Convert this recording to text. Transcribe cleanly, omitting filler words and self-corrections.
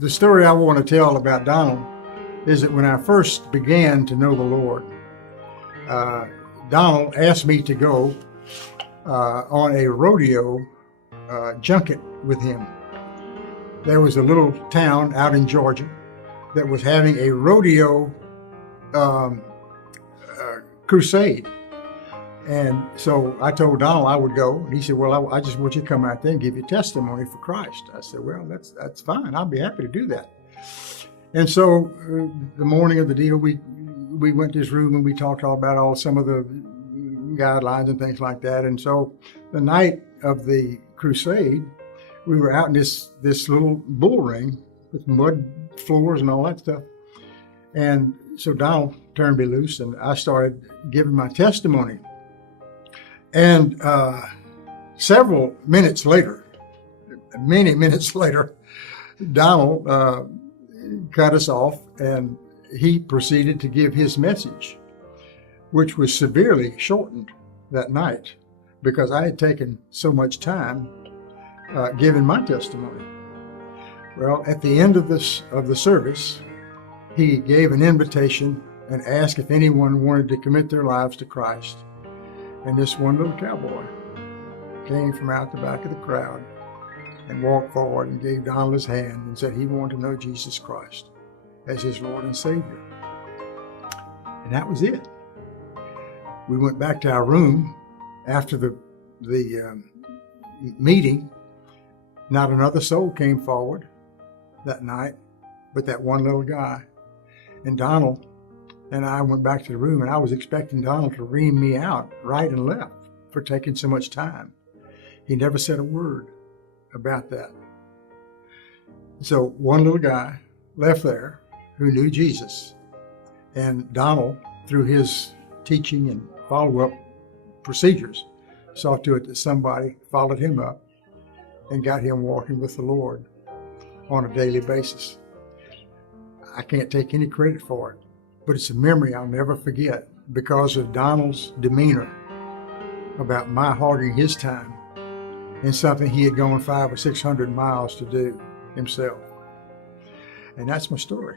the story I want to tell about Donald is that when I first began to know the Lord, Donald asked me to go on a rodeo junket with him. There was a little town out in Georgia that was having a rodeo crusade. And so I told Donald I would go, and he said, well, I just want you to come out there and give your testimony for Christ. I said, well, that's fine. I'll be happy to do that. And so the morning of the deal, we went to his room and we talked all about some of the guidelines and things like that. And so the night of the crusade, we were out in this little bull ring with mud floors and all that stuff. And so Donald turned me loose and I started giving my testimony. And several minutes later, many minutes later, Donald cut us off and he proceeded to give his message, which was severely shortened that night because I had taken so much time giving my testimony. Well, at the end of the service, he gave an invitation and asked if anyone wanted to commit their lives to Christ. And this one little cowboy came from out the back of the crowd and walked forward and gave Donald his hand and said he wanted to know Jesus Christ as his Lord and Savior. And that was it. We went back to our room after the meeting. Not another soul came forward that night, but that one little guy. And Donald and I went back to the room, and I was expecting Donald to ream me out right and left for taking so much time. He never said a word about that. So one little guy left there who knew Jesus, and Donald, through his teaching and follow-up procedures, saw to it that somebody followed him up and got him walking with the Lord on a daily basis. I can't take any credit for it, but it's a memory I'll never forget because of Donald's demeanor about my hogging his time in something he had gone 500 or 600 miles to do himself. And that's my story.